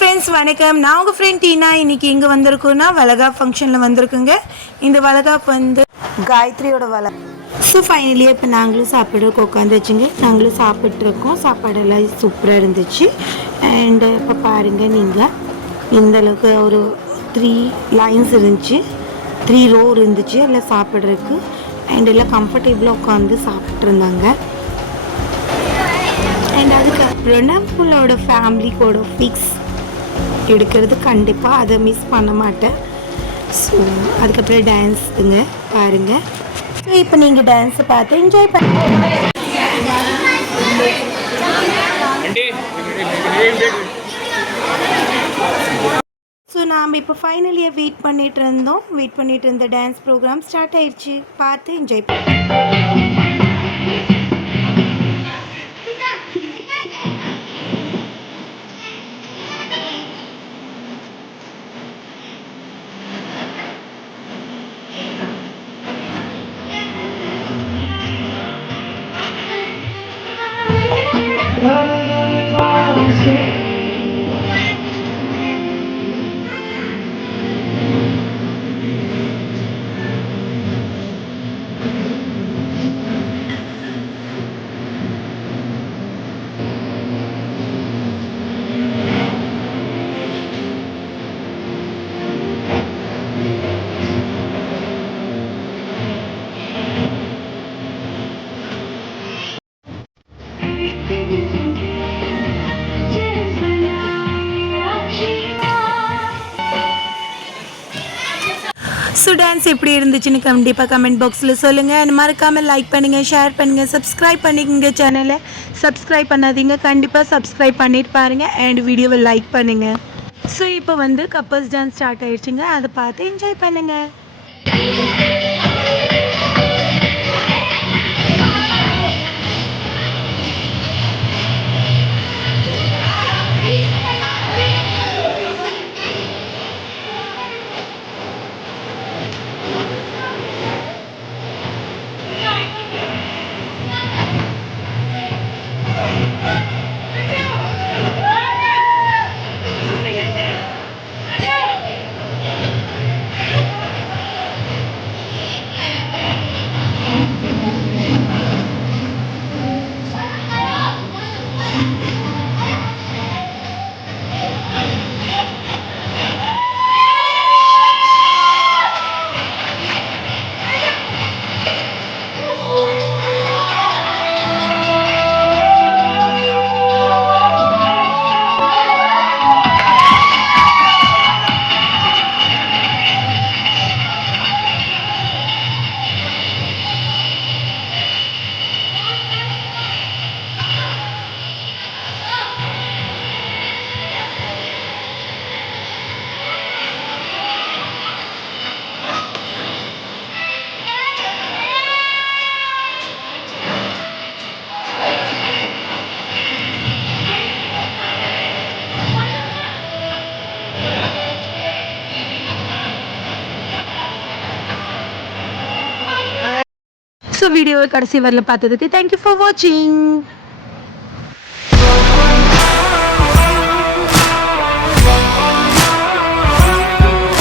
ஃப்ரெண்ட்ஸ் வணக்கம். நான் உங்கள் ஃப்ரெண்ட் டீனா. இன்றைக்கி இங்கே வந்திருக்கோன்னா வளகாப் ஃபங்க்ஷனில் வந்திருக்குங்க. இந்த வளகாப் வந்து காயத்ரியோட ஸோ ஃபைனலியாக இப்போ நாங்களும் சாப்பிட்றதுக்கு உட்காந்துச்சுங்க. நாங்களும் சாப்பிட்ருக்கோம். சாப்பாடெல்லாம் சூப்பராக இருந்துச்சு. அண்டு இப்போ பாருங்கள், நீங்கள் இந்தளவுக்கு ஒரு 3 லைன்ஸ் இருந்துச்சு, 3 ரோ இருந்துச்சு எல்லாம் சாப்பிட்றதுக்கு. அண்ட் எல்லாம் கம்ஃபர்டபுளாக உட்காந்து சாப்பிட்ருந்தாங்க. அண்ட் அதுக்கப்புறம் நம்மளோட ஃபேமிலி கூட ஃபிக்ஸ் எடுக்கிறது கண்டிப்பாக அதை மிஸ் பண்ண மாட்டேன். ஸோ அதுக்கப்புறம் டான்ஸுங்க பாருங்கள். ஸோ இப்போ நீங்கள் டான்ஸை பார்த்து என்ஜாய் பண்ணுங்க. ஸோ நாம் இப்போ ஃபைனலியாக வெயிட் பண்ணிகிட்டு இருந்த டான்ஸ் ப்ரோக்ராம் ஸ்டார்ட் ஆயிடுச்சு. பார்த்து என்ஜாய் பண்ணுங்க. ஸோ டான்ஸ் எப்படி இருந்துச்சுன்னு கண்டிப்பாக கமெண்ட் பாக்ஸில் சொல்லுங்கள். அண்ட் மறக்காமல் லைக் பண்ணுங்கள், ஷேர் பண்ணுங்கள், சப்ஸ்கிரைப் பண்ணிக்கோங்க. சேனலை சப்ஸ்கிரைப் பண்ணாதீங்க, கண்டிப்பாக சப்ஸ்கிரைப் பண்ணிட்டு பாருங்கள். அண்ட் வீடியோவை லைக் பண்ணுங்கள். ஸோ இப்போ வந்து கப்பல்ஸ் டான்ஸ் ஸ்டார்ட் ஆகிடுச்சுங்க. அதை பார்த்து என்ஜாய் பண்ணுங்கள். ஸோ வீடியோவை கடைசி வரல பார்த்ததுக்கு தேங்க்யூ ஃபார் வாட்சிங்.